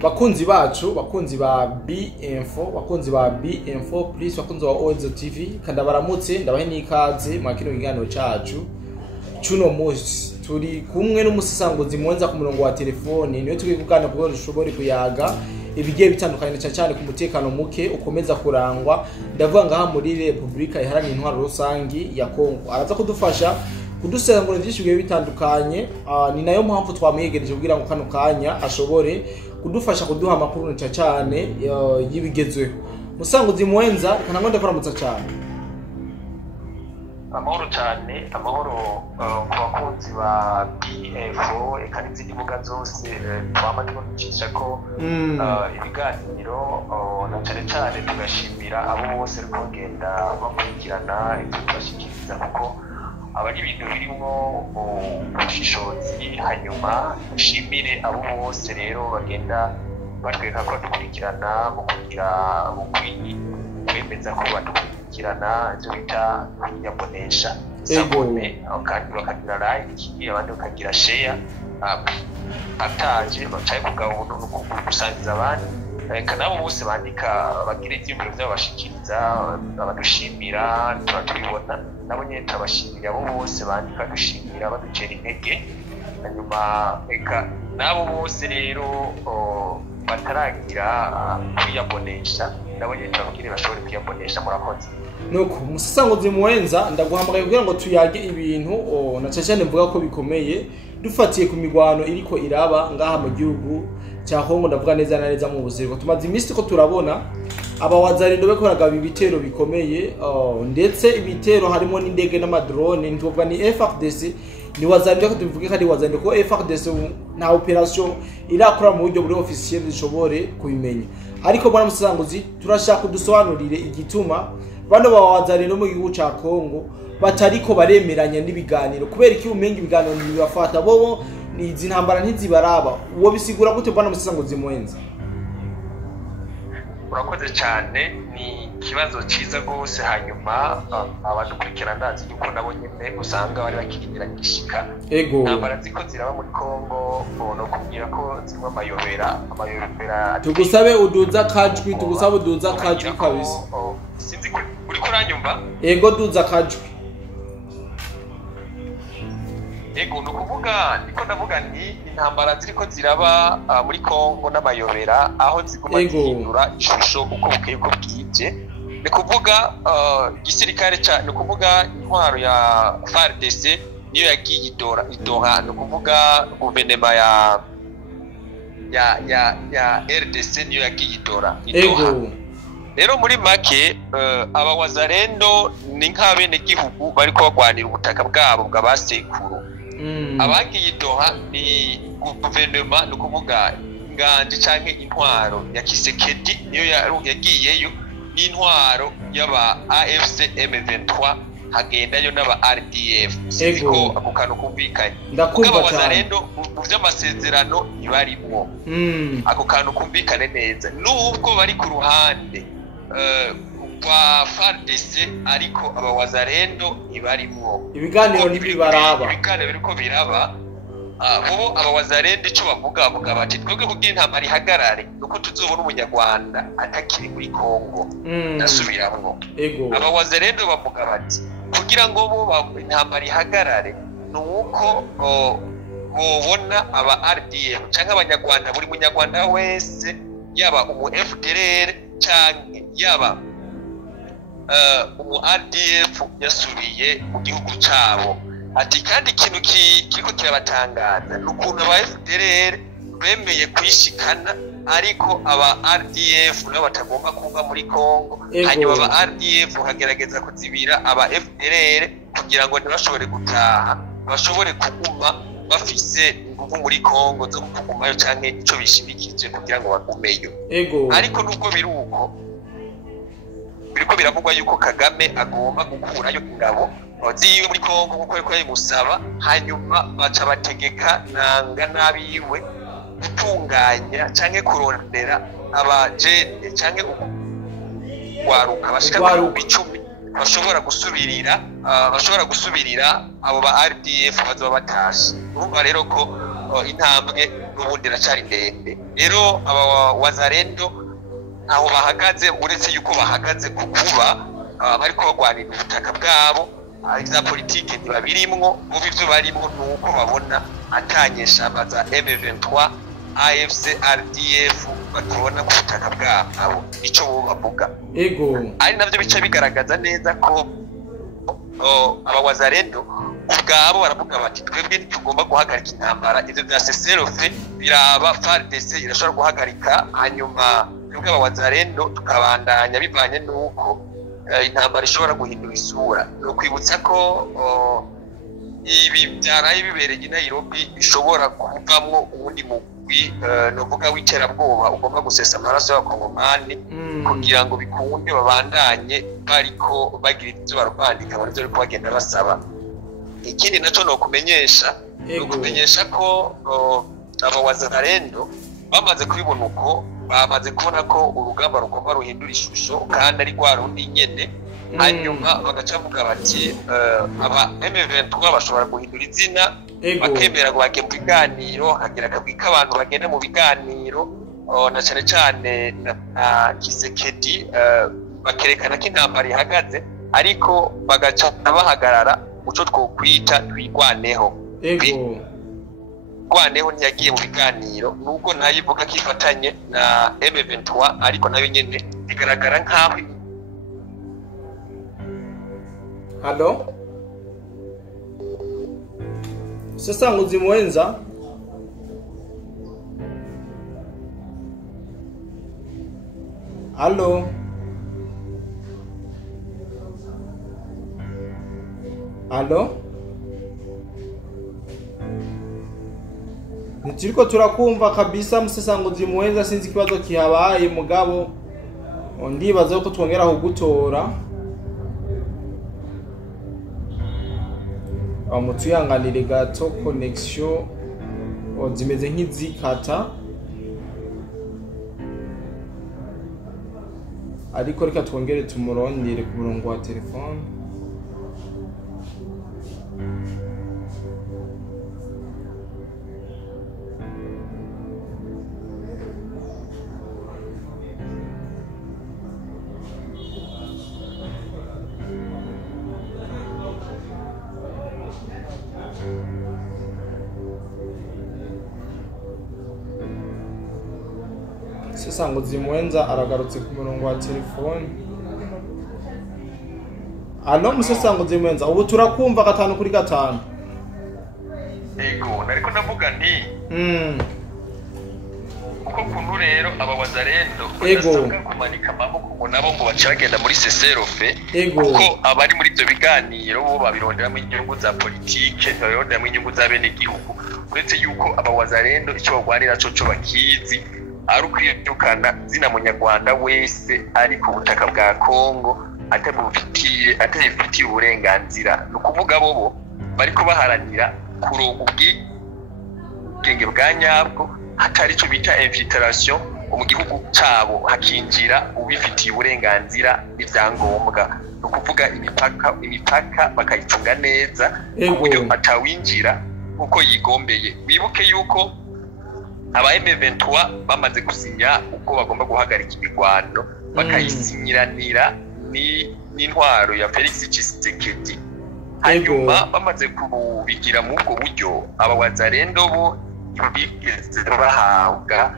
bakunzi bacu, bakunzi ba B-Info, bakunzi ba B-Info please, bakunzi ba Ozo TV, kandi baramutse ndabahe n'ikaze mu kino kiganiro cacu cuno munsi. Turi kumwe n'umusisanguzi mwenza ku murongo wa telefone, niyo tugiye kuganira kuko dushobore kuyaga ibigiye bitandukanye cyane ku mutekano muke ukomeza kurangwa, ndavuga ngaha muri Republika Iharanira Intwaro Rusangi ya Kongo. Araza kudufasha kudusengura byinshi bigiye bitandukanye, ni nayo mpamvu twamwegereje kugira ngo kano kanya ashobore kudufasha kuduha amakuru cyane y'ibigezweho. Musanguzi mwenza kana ngo ndakuramutsa cyane. Amahoro cyane, amahoro ku bakunzi ba BFO eka n'izindi mbuga zose twamaze kucisha ko ibiganiro na cyane tugashimira abo bose ari kugenda bakurikirana ibyo tubashikiriza, kuko aba ari ibintu birimo ubushishozi. Hanyuma dushimire abo bose rero bagenda batwereka ko dukurikirana mu kugira kwemeza ko badukurikirana, ibyo bita kunyabonesha sabone, kandi bakagira like, abandi bakagira share, ataje bacaye kugabuntu no gusangiza abandi. Reka nabo bose bandika bagira ibyumviro byabo bashikiriza, abadushimira turabibona, nabo nyine turabashimira abo bose bandika dushimira baducera intege. Hanyuma reka nabo bose rero bataragira kwiyabonesha, nabo nyine turababwira bashobore kwiyabonesha. Murakoze. Nuko umusisanguzi mwenza ndaguhamagaye kugira ngo tuyage ibintu na cyane mvuga ko bikomeye dufatiye ku migwano iriko iraba ngaha mu gihugu cya Kongo. Ndavuga neza na neza mu buziriko tumaze iminsi ko turabona abawazarindo bekoraga ibitero bikomeye, ndetse ibitero harimo n'indege n'amadrone. Ntubwa ni FARDC ni wazarindo ko tuvuge kandi wazarindo ko FARDC na operation irakora mu buryo buri officiel zishobore kubimenya. Ariko bwana musanguzi turashaka kudusobanurire igituma bano bawazarindo mu gihugu cya Kongo batariko baremeranya n'ibiganiro, kubera iki umenga ibiganiro ntibibafata bobo izi ntambara ntizibaraba. Uwo bisigura gute bwana musanguzi mwenza? Urakoze cyane, ni ikibazo cyiza rwose. Hanyuma abadukurikirana ndazi yuko nabo nyine usanga bari bakirindira gishika. Ntambara ziko ziraba muri Kongo, no kubwira ko zimwe amayobera tugusabe uduza kajwi, tugusabe uduza kajwi kabisa. Sinzi uri kuranyumva? Ego duza kajwi. Ego nukuvuga niko ndavuga ni intambara ziriko ziraba muri Kongo n'amayobera, aho ziguma zihindura ishusho uko bukeye uko bwije. Ni kuvuga igisirikare ca, ni kuvuga intwaro ya FARDC niyo yagiye idoha, ni kuvuga guverinoma ya RDC niyo yagiye idoha. Rero muri make abawazarendo ni nk'abene gihugu bariko bagwanira ubutaka bwabo bw'abasekuru. Abagiye idoha ni guverinoma, ni kuvuga inganje canke intwaro ya Kisekedi niyo yagiyeyo, n'intwaro y'aba AFC M23 hagendayo n'aba RDF. Siko ako kantu kumvikanye. Abawazarendo mu vy'amasezerano ntibarimwo. Ako kantu kumvikane neza, nubwo bari ku ruhande kwa FARDC, ariko abawazarendo ntibarimwo. Ibiganiro ntibibaraba, ibiganiro biriko biraba. Bo abawazarendo ico bavuga bati twebwe kugira intambara ihagarare nuko tuzobona umunyarwanda atakiri muri Kongo. Ndasubiramwo, abawazarendo bavuga bati kugira ngo bo intambara ihagarare nuko bobona aba RDF canke abanyarwanda, buri munyarwanda wese yaba umu FDLR canke yaba umu RDF yasubiye mu gihugu cabo. Ati kandi ikintu kiriko kirabatangaza n'ukuntu aba FDLR bemeye kwishikana, ariko aba RDF nabo batagomba kuva muri Kongo. Hanyuma aba RDF hagerageza kuzibira aba FDLR kugira ngo ntibashobore gutaha, bashobore kuguma bafise ingufu muri Kongo zo kugumayo canke ico bishimikije kugira ngo bagumeyo. Ariko nubwo biruko biriko biravugwa yuko Kagame agomba gukurayo ingabo ziwe muri Kongo kuko yari musaba, hanyuma baca bategeka nanga nabiwe gutunganya canke kurondera abajene canke waruka bashika mu 10 bashobora gusubirira abo ba RDF bazoba batashe. Urumva rero ko intambwe n'ubundi iracari ndende. Rero aba wazalendo aho bahagaze uretse yuko bahagaze ku kuba bariko bagwanira ubutaka bwabo, za politike ntibabirimwo, mu bivyo barimwo nuko babona atanyesha baza M23 AFC RDF bakibona ku butaka bwabo, ico bo bavuga. Ari navyo bica bigaragaza neza ko aba wazalendo ubwabo baravuga bati twebwe ntitugomba guhagarika intambara, ivyo bya CCLF biraba FARDC irashobora guhagarika, hanyuma twebwe aba wazalendo tukabandanya bivanye nuko intambara ishobora guhindura isura. No kwibutsa ko ibi byaraye bibereye i Nairobi bishobora kuvamwo ubundi mugwi novuga w'iterabwoba ugomba gusesa amaraso y'abakongomani kugira ngo bikunde babandanye bariko bagira ivyo barwandika barivyo ariko bagenda basaba. Ikindi naco no kumenyesha ko aba wazalendo bamaze kubibona uko bamaze kubona ko urugamba rugomba ruhindura ishusho kandi ari rwa rundi nyene, hanyuma bagacavuga bati aba M23 bashobora guhindura izina bakemera ngo bage mu biganiro, hagira akabwi k'abantu bagenda mu biganiro na cyane cyane na Kisekedi bakerekana ko intambara ihagaze, ariko bagaca bahagarara muco twokwita twigwaneho. Gwaneho ntiyagiye mu biganiro nubwo nayivuga kifatanye na M23, ariko nayo nyene bigaragara nkaho. Halo sasa nguzi mwenza halo Ntiriko turakumva kabisa musesanguzi muwenza, sinzi kibazo kihabaye mugabo ndibaza ko twongera kugutora. Mutuyanganire gato connection zimeze nk'izikata, ariko reka twongere tumurondere ku murongo wa telefone. Sasa nguzi mwenza aragarutse ku murongo wa telefone. Alo musesa nguzi mwenza, ubu turakumva 5-5. Nariko navuga nti uko kuntu rero aba wazalendo badasabwa kumanika amaboko ngo nabo ngo bacagenda muri CCLF, kuko abari muri ibyo biganiro bo babironderamo inyungu za politike, babironderamo inyungu za bene gihugu, uretse yuko aba wazalendo icyo bagwanira cyo bakizi ari ukwirukana zina munyarwanda wese ari ku butaka bwa Kongo atabifitiye uburenganzira. No kuvuga bobo bariko baharanira kuronka ubwigenge bwa nyabwo, hatari cyo bita infiltration mu gihugu cyabo, hakinjira ubifitiye uburenganzira n'ivyangombwa. No kuvuga imipaka bakayicunga neza kuburyo atawinjira uko yigombeye. Wibuke yuko aba M23 bamaze gusinya uko bagomba guhagarika imigwano, bakayisinyiranira n'intwaro ya Felix Tshisekedi. Hanyuma bamaze kubigira mu ubwo buryo, aba wazalendo bo bigeze bahabwa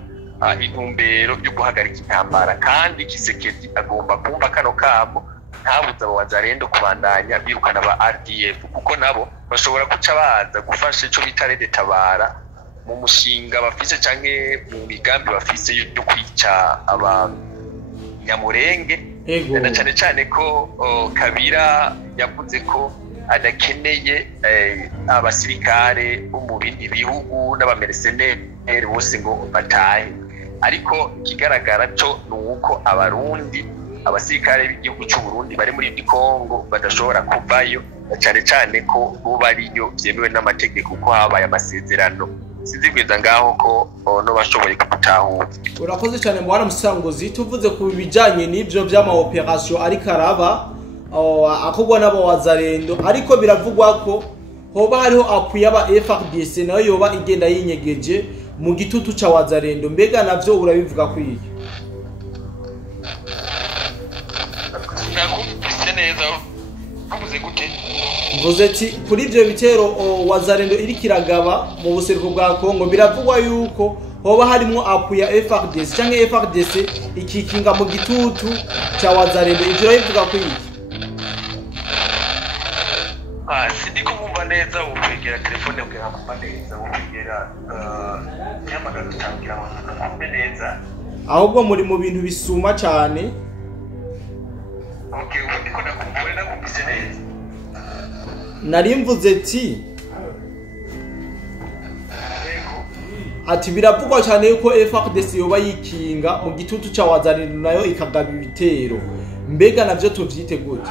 intumbero yo guhagarika intambara, kandi Tshisekedi agomba kumva kano kabo ntabuza aba wazalendo kubandanya birukana ba RDF, kuko nabo bashobora kuca baza gufasha ico bita tabara mu mushinga bafise canke mu migambi bafise yo kwica abanyamurenge. Na cyane cyane ko Kabira yavuze ko adakeneye abasirikare bo mu bindi bihugu n'abamercenaires bose ngo batahe, ariko ikigaragara cyo nuko abarundi abasirikare b'igihugu cy'u Burundi bari muri Kongo badashobora kuvayo, cyane cyane ko bo bariyo byemewe n'amategeko ko habaye amasezerano. Sizigwiza ngaho ko no bashoboye gutahura. Urakoze cyane mwana musanguzi, tuvuze ku bijanye n'ivyo by'ama operation ari karaba akogwa nabo wazalendo, ariko biravugwa ko hoba hariho appui y'aba FARDC nayo yoba igenda yinyegeje mu gitutu ca wazalendo mbega navyo urabivuga kwiki mvuze ati kuri ivyo bitero wazalendo iri kiragaba mu buseruko bwa Kongo biravugwa yuko hoba harimo appui ya FARDC canke FARDC ikikinga mu gitutu ca wazalendo ivyo urabivuga kwiki sindiko kumva neza ukwegera telefone ubwira kumva neza ukwegera nyamara tutangira kumva neza ahubwo muri mu bintu bisuma cyane okay ubiko nakumva nakumvise neza nari mvuze ati biravugwa cyane yuko FARDC yoba yikinga mu gitutu ca wazalendo nayo ikagaba ibitero mbega navyo tuvyite gute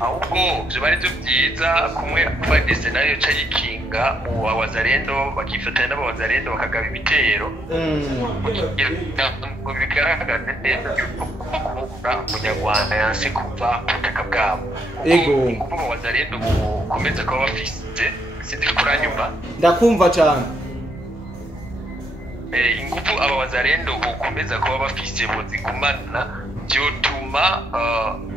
ahubwo byo bari byo byiza kumwe FARDC nayo ca yikinga mu wazalendo bakifatanya n'abazalendo bakagaba ibitero bigaragara neza yuko umunyarwanda yanse kuva ku butaka bwabo ego kuko abazalendo bukomeza kuba bafise sindi kuranyumva ndakumva cyane ingufu abazalendo bukomeza kuba bafise bozigumana byotuma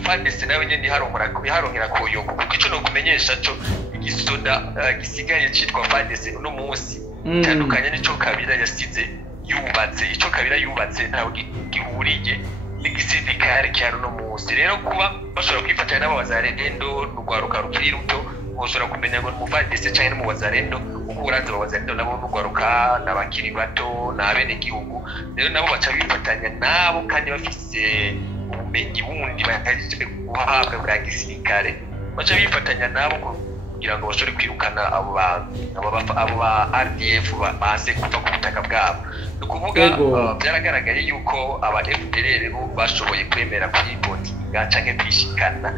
FARDC nayo nyene iharonkera koyoko kuko ico no kumenyesha cyo igisoda gisigaye citwa FARDC uno munsi tandukanye nico kabira yasize yubatse ico kabira yubatse ntaho gihuriye n'igisirikare cya uno munsi rero kuba bashobora kwifatanya n'abazalendo n'ugwaruka rukiri ruto ushobora kumenya ngo FARDC cyane mu wazalendo uko uranze abazalendo nabo n'ugwaruka n'abakiri bato n'abene gihugu rero nabo baca bifatanya nabo kandi bafise ubumenyi bundi bakaje guhabwa bwa gisirikare baca bifatanya nabo kugira ngo bashobore kwirukana abo ba RDF base kuva ku butaka bwabo nukuvuga byaragaragaye yuko aba FDLR bashoboye kwemera kwibotinga canke kwishikana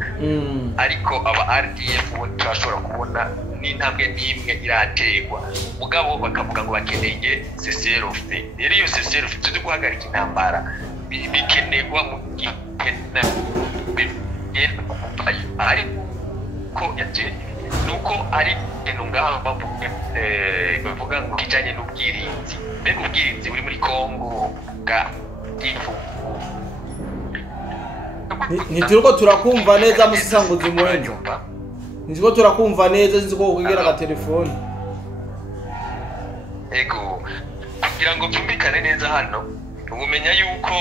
ariko aba RDF turashobora kubona n'intambwe n'imwe irategwa mugabo bakavuga ngo bakeneye cessez-le-feu rero iyo cessez-le-feu tuzi guhagarika intambara bikenerwa mu gihena ariko yaje nuko ari ngaha bavuga ngo kijanye n'ubwirinzi mbega ubwirinzi buri muri Kongo bwa ifu ntituriko turakumva neza musisanguzi muwenza ntituriko turakumva neza sinziko kugera aga telefone ego kugira ngo byumvikane neza hano umenya yuko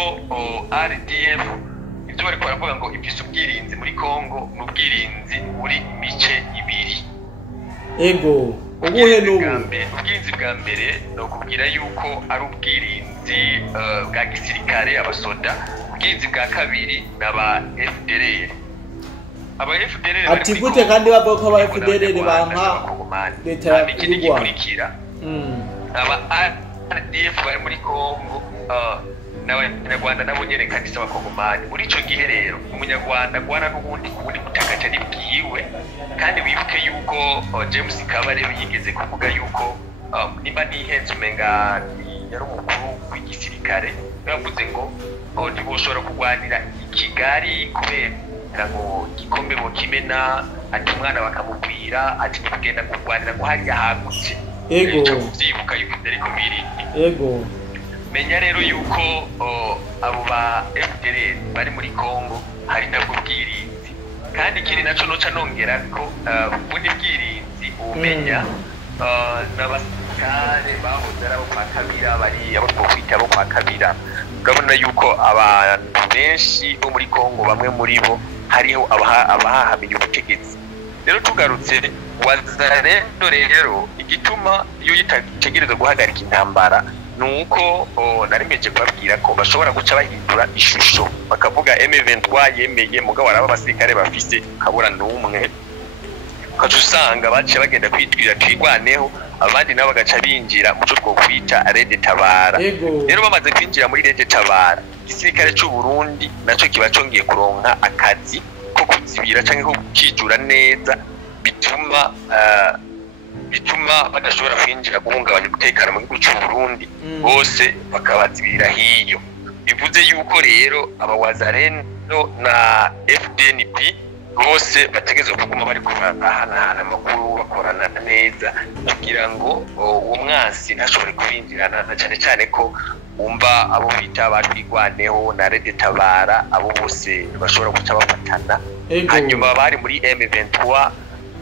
RDF ibyo bari baravuga ngo ifise ubwirinzi muri Kongo n'ubwirinzi buri mice ibiri ego ubuhe n'ubu ubwirinzi bwa mbere no kubwira yuko ari ubwirinzi bwa gisirikare abasoda ubwirinzi bwa kabiri n'aba FDLR aba FDLR ati gute kandi bavuga ko aba FDLR banka leta y'u Rwanda aba RDF bari muri Kongo n'abanyarwanda nabo nyerekana isaba kongomani muri ico gihe rero umunyarwanda gwana n'ubundi kubundi butaka cyane bwiwe kandi wibuke yuko James Kabarebe yigeze kuvuga yuko nimba nihenze umenga yari umukuru w'igisirikare yavuze ngo ntiboshobora kurwanira Kigali kubera ngo gikombe bo kimena ati umwana bakamubwira ati kugenda kurwanira ngo hari yahagutse ego byibuka yuko ariko biri ego menya rero yuko abo ba FDLR bari muri Kongo hari nabwo bwirinzi kandi ikindi naco noca nongera ko ubundi bwirinzi umenya n'abasirikare bahoze ari abo kwa Kabira bari abo kwita abo kwa Kabira urabona yuko abantu benshi bo muri Kongo bamwe muri bo hariho abahahamiye ubutegetsi rero tugarutse wazalendo rero igituma iyo yitategereza guhagarika intambara nuko narimeje kubabwira ko bashobora guca bahindura ishusho bakavuga M23 yemeye mugabo araba abasirikare bafise kabura n'umwe kaje usanga bace bagenda kwitwira kwigwaneho abandi nabo bagaca binjira mu cyo kwita Rede Tabara rero bamaze kwinjira muri Rede Tabara igisirikare cy'u Burundi naco kiba congeye kuronka akazi ko kuzibira canke ko kijura neza bituma badashobora kwinjira guhungabanya umutekano mu gihugu cy'u Burundi bose bakabazibira hiyo bivuze yuko rero abawazalendo na FDNP bose bategezwe kuguma bari kubahanahana amakuru bakorana neza kugira ngo uwo mwansi ntashobore kubinjirana na cyane cyane ko umva abo bita batwigwaneho na Rede Tabara abo bose bashobora guca bafatana hanyuma bari muri M23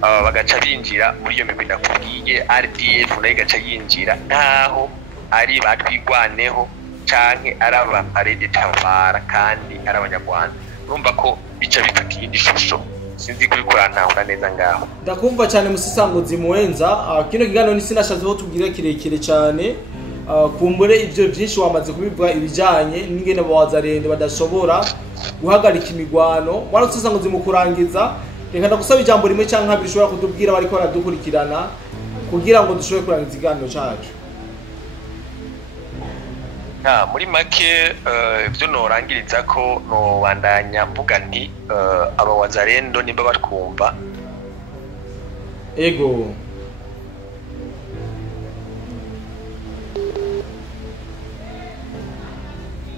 bagaca binjira muri iyo migwi nakubwiye RDF nayo igaca yinjira ntaho ari batwigwaneho canke araba Rede Tabara kandi ari abanyarwanda urumva ko bica bifata iyindi shusho sinzi kuri kurantahura neza ngaho ndakumva cyane Musisanguzi Muwenza kino kiganiro ni sinashazeho tubwire kirekire cyane kumbure ibyo byinshi wamaze kubivuga ibijanye n'ingene abawazarende badashobora guhagarika imigwano wari Musisanguzi mu kurangiza reka ndagusaba ijambo rimwe cyangwa bishobora kutubwira bariko baradukurikirana kugira ngo dushobore kurangiza ikiganiro cyacu. Muri make ibyo norangiriza ko nobandanya mvuga nti abawazarendo nimba batwumva ego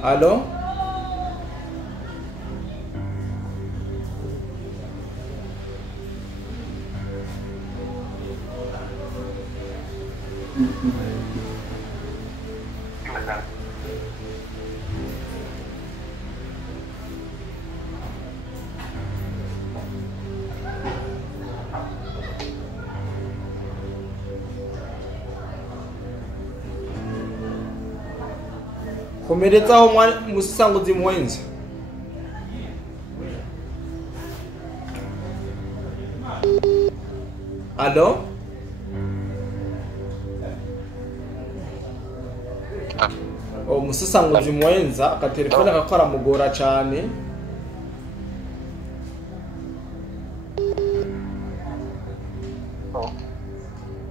Allo komerezaho Musisanguzi Muwenza. Allo Musisanguzi Muwenza akatelefone kakora mugora cyane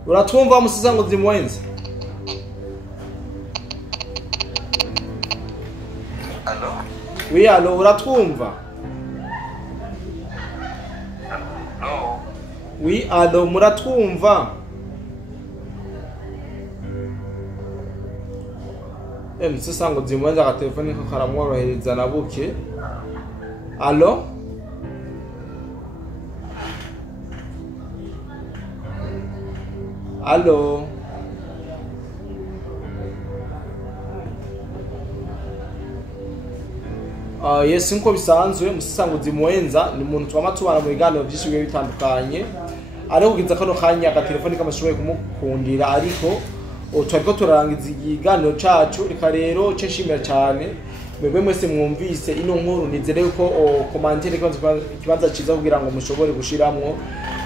uratwumva Musisanguzi Muwenza? Oui, allo uratwumva? Oui, allo muratwumva? Musisanguzi Muwenza ka telefone ko karamworohereza nabuke. Allo? Allo? Yes nko bisanzwe Musisanguzi Muwenza ni umuntu twama tubana mu biganiro byinshi bigiye bitandukanye ariko kugiza kano kanya ka telefone kamashoboye kumukundira ariko twariko turarangiza ikiganiro cacu reka rero nshimira cyane mwebwe mwese mwumvise ino nkuru nizere ko commentaire kibanza ciza kugira ngo mushobore gushiramwo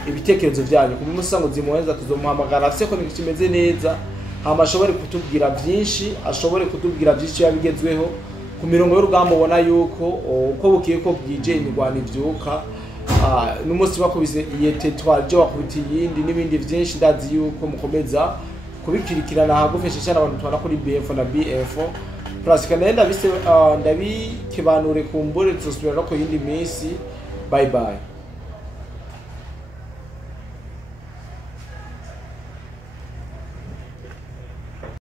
ibitekerezo byanyu ku Musisanguzi Muwenza tuzomuhamagara afise ko kimeze neza hama ashobore kutubwira byinshi ashobore kutubwira byinshi yabigezweho ku mirongo y'urugamba ubona yuko uko bukiye ko bwije imirwano ivyuka n'umunsi bakubise iyete twaje bakubita iyindi n'ibindi byinshi ndazi yuko mukomeza kubikirikirana hagufesha cyane abantu twana kuri BF na BF plus kandi ndabise ndabikebanure kumbure tuzosubira no ku yindi minsi bye bye.